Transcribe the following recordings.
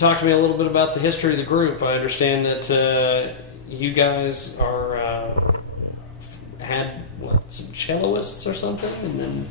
talk to me a little bit about the history of the group. I understand that you guys are had some celloists or something, and then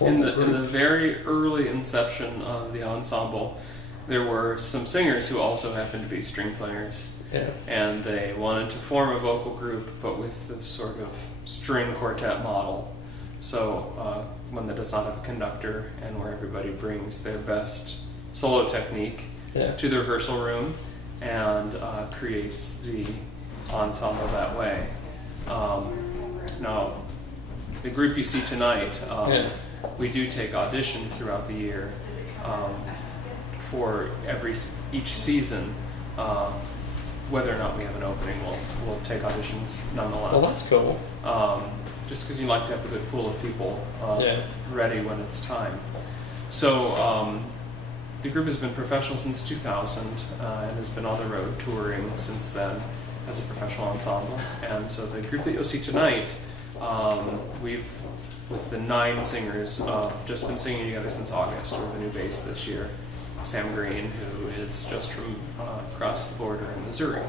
in the very early inception of the ensemble, there were some singers who also happened to be string players. Yeah. And they wanted to form a vocal group, but with the sort of string quartet model. So one that does not have a conductor, and where everybody brings their best solo technique to the rehearsal room and creates the ensemble that way. Now, the group you see tonight, we do take auditions throughout the year for each season. Whether or not we have an opening, we'll take auditions nonetheless. Well, that's cool. Just because you like to have a good pool of people ready when it's time. So the group has been professional since 2000 and has been on the road touring since then as a professional ensemble. And so the group that you'll see tonight, we've, with the 9 singers, just been singing together since August. We have a new bass this year, Sam Green, who is just from across the border in Missouri.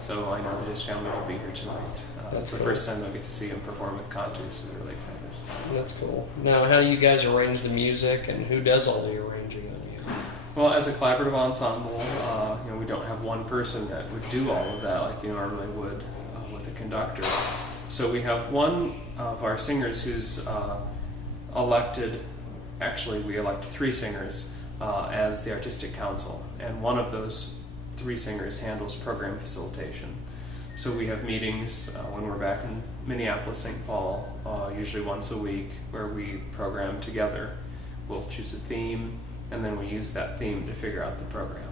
So I know that his family will be here tonight. That's the first time they'll get to see him perform with Cantu, so they're really excited. That's cool. Now, how do you guys arrange the music, and who does all the arranging on you? Well, as a collaborative ensemble, we don't have one person that would do all of that like you normally would with a conductor. So we have one of our singers who's elected. Actually, we elect 3 singers as the artistic council, and one of those 3 singers handles program facilitation. So we have meetings when we're back in Minneapolis, St. Paul, usually once a week, where we program together. We'll choose a theme, and then we use that theme to figure out the program.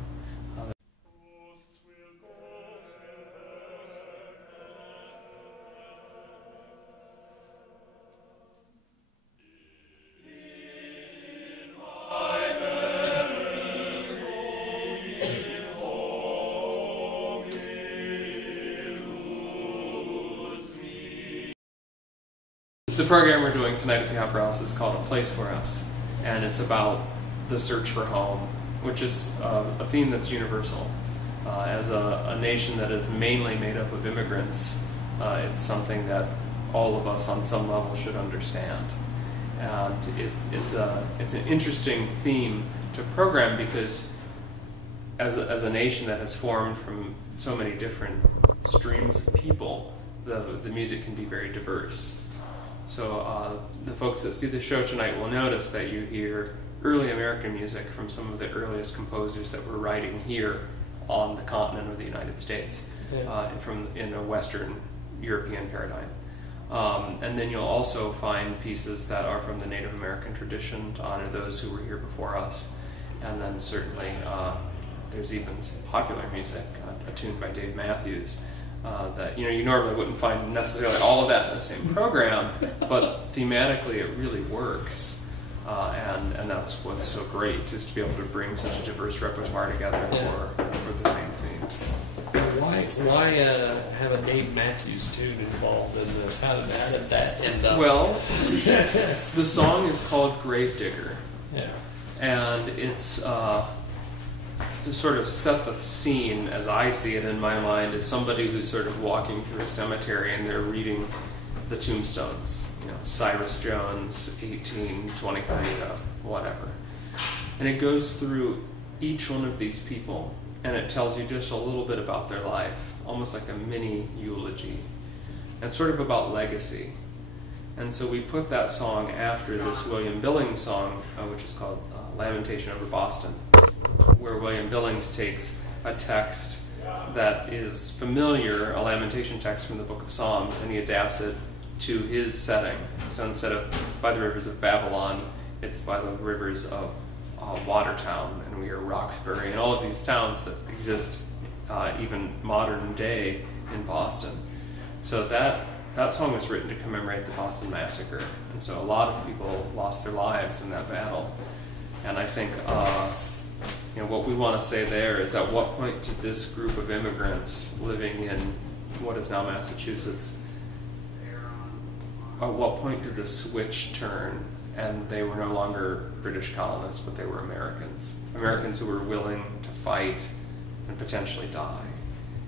The program we're doing tonight at the Opera House is called A Place for Us, and it's about the search for home, which is a theme that's universal. As a nation that is mainly made up of immigrants, it's something that all of us on some level should understand. And it's an interesting theme to program because as a nation that has formed from so many different streams of people, the music can be very diverse. So the folks that see the show tonight will notice that you hear early American music from some of the earliest composers that were writing here on the continent of the United States, in a Western European paradigm. And then you'll also find pieces that are from the Native American tradition to honor those who were here before us. And then certainly there's even some popular music, a tune by Dave Matthews, that you normally wouldn't find necessarily all of that in the same program, but thematically it really works, and that's what's so great, is to be able to bring such a diverse repertoire together for the same theme. Why have a Dave Matthews tune involved in this? How did that end up? Well, the song is called Gravedigger, and it's to sort of set the scene, as I see it in my mind, as somebody who's sort of walking through a cemetery and they're reading the tombstones, Cyrus Jones, 1823, whatever. And it goes through each one of these people, and it tells you just a little bit about their life, almost like a mini eulogy. And sort of about legacy. And so we put that song after this William Billings song, which is called Lamentation Over Boston, where William Billings takes a text that is familiar, a lamentation text from the Book of Psalms, and he adapts it to his setting. So instead of by the rivers of Babylon, it's by the rivers of Watertown, and we are Roxbury, and all of these towns that exist even modern day in Boston. So that song was written to commemorate the Boston Massacre, and so a lot of people lost their lives in that battle. And I think what we want to say there is, at what point did this group of immigrants living in what is now Massachusetts at what point did the switch turn, and they were no longer British colonists, but they were Americans who were willing to fight and potentially die,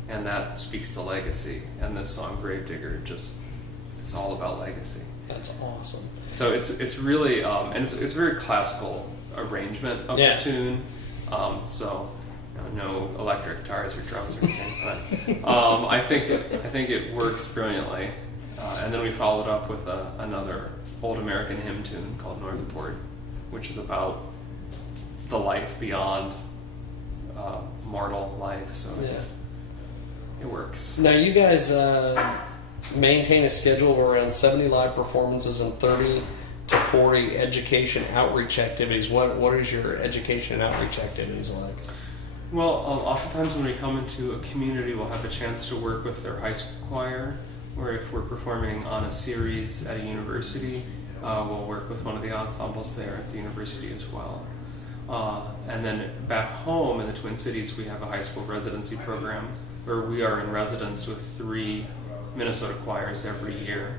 and that speaks to legacy. And this song Gravedigger, it's all about legacy. That's awesome. So it's really and it's a very classical arrangement of the tune. So no electric guitars or drums or anything, but I think it works brilliantly. And then we followed up with another old American hymn tune called Northport, which is about the life beyond mortal life. So it works. Now you guys maintain a schedule of around 70 live performances and 30 to 40 education outreach activities. What is your education and outreach activities like? Well, oftentimes when we come into a community, we'll have a chance to work with their high school choir, or if we're performing on a series at a university, we'll work with one of the ensembles there at the university as well. And then back home in the Twin Cities, we have a high school residency program where we are in residence with 3 Minnesota choirs every year,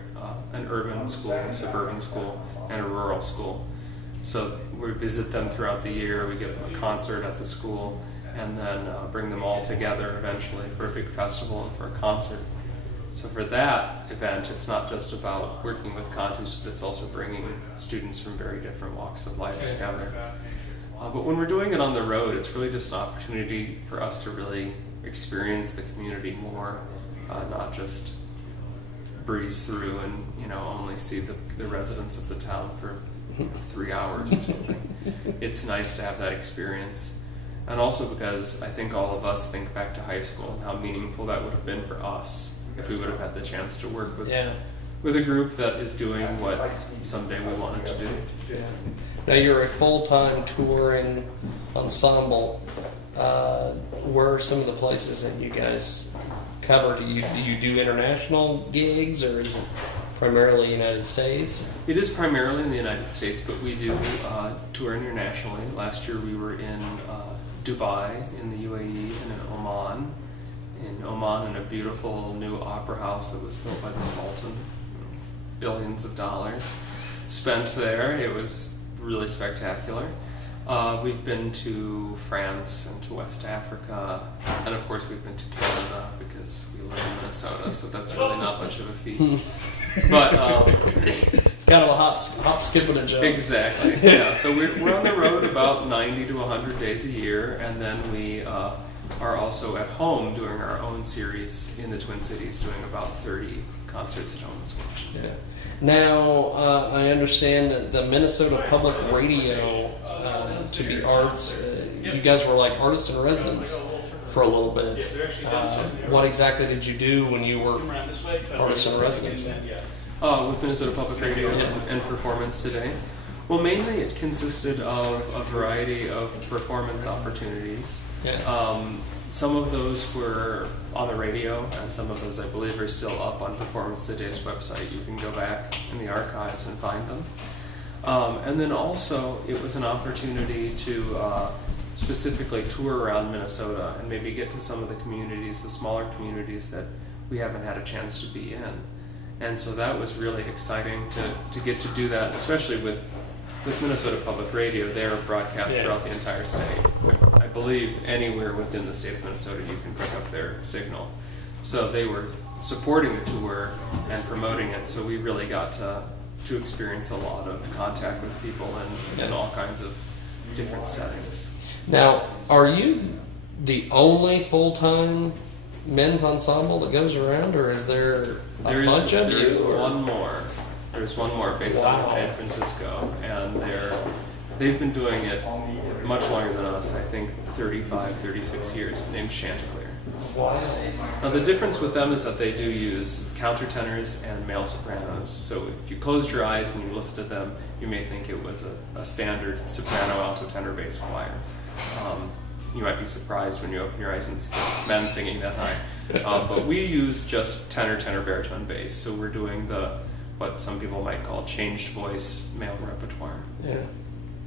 an urban school, a suburban school, and a rural school. So we visit them throughout the year, we give them a concert at the school, and then bring them all together eventually for a big festival and for a concert. So for that event, it's not just about working with contus, but it's also bringing students from very different walks of life together. But when we're doing it on the road, it's really just an opportunity for us to really experience the community more, not just breeze through and only see the residents of the town for 3 hours or something. It's nice to have that experience. And also because I think all of us think back to high school and how meaningful that would have been for us if we would have had the chance to work with a group that is doing what someday we wanted to do. Yeah. Now you're a full-time touring ensemble. Where are some of the places that you guys cover? Do you do international gigs, or is it primarily United States? It is primarily in the United States, but we do tour internationally. Last year we were in Dubai, in the UAE, and in Oman. In Oman, in a beautiful new opera house that was built by the Sultan. Billions of dollars spent there. It was really spectacular. We've been to France and to West Africa, and of course we've been to Canada because we live in Minnesota, so that's really not much of a feat. But it's kind of a hop, skip, and a jump. Exactly. Yeah. So we're on the road about 90 to 100 days a year, and then we are also at home doing our own series in the Twin Cities, doing about 30 concerts at home as well. Yeah. Now, I understand that the Minnesota Public Radio, to be arts, you guys were like artists in residence for a little bit. What exactly did you do when you were artists in residence? With Minnesota Public Radio and Performance Today? Well, mainly it consisted of a variety of performance opportunities. Some of those were on the radio, and some of those, I believe, are still up on Performance Today's website. You can go back in the archives and find them. And then also, it was an opportunity to specifically tour around Minnesota and maybe get to some of the communities, the smaller communities that we haven't had a chance to be in. And so that was really exciting to get to do that, especially with Minnesota Public Radio. They're broadcast throughout the entire state. I believe anywhere within the state of Minnesota you can pick up their signal. So they were supporting the tour and promoting it, so we really got to experience a lot of contact with people in all kinds of different settings. Now, are you the only full-time men's ensemble that goes around, or is there a bunch of you? There's one more. There's one more based out of San Francisco, and they've been doing it much longer than us, I think 35, 36 years, named Chanticleer. Now the difference with them is that they do use countertenors and male sopranos, so if you close your eyes and you listen to them, you may think it was a standard soprano, alto, tenor, bass choir. You might be surprised when you open your eyes and see it's men singing that high. But we use just tenor, baritone, bass, so we're doing what some people might call changed voice male repertoire. Yeah.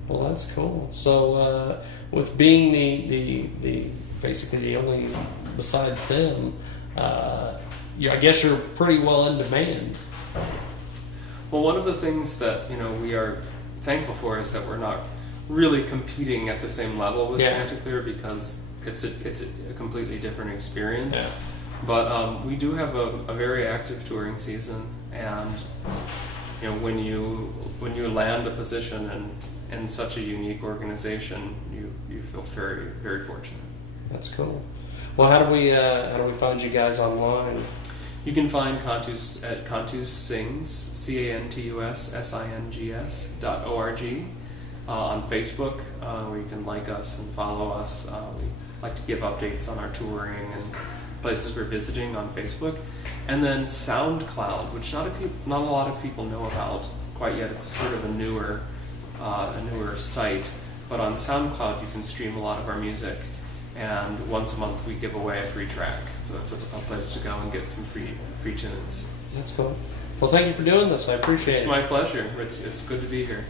Well, that's cool. So, with being the basically the only besides them, I guess you're pretty well in demand. Well, one of the things that we are thankful for is that we're not really competing at the same level with Chanticleer, because it's a completely different experience. Yeah. But we do have a very active touring season, and when you land a position in such a unique organization, you feel very, very fortunate. That's cool. Well, how do we find you guys online? You can find Cantus at cantussings, cantussings.org, on Facebook, where you can like us and follow us. We like to give updates on our touring and places we're visiting on Facebook. And then SoundCloud, which not a lot of people know about quite yet. It's sort of a newer site. But on SoundCloud, you can stream a lot of our music. And once a month, we give away a free track. So it's a place to go and get some free tunes. That's cool. Well, thank you for doing this. I appreciate it. It's my pleasure. It's good to be here.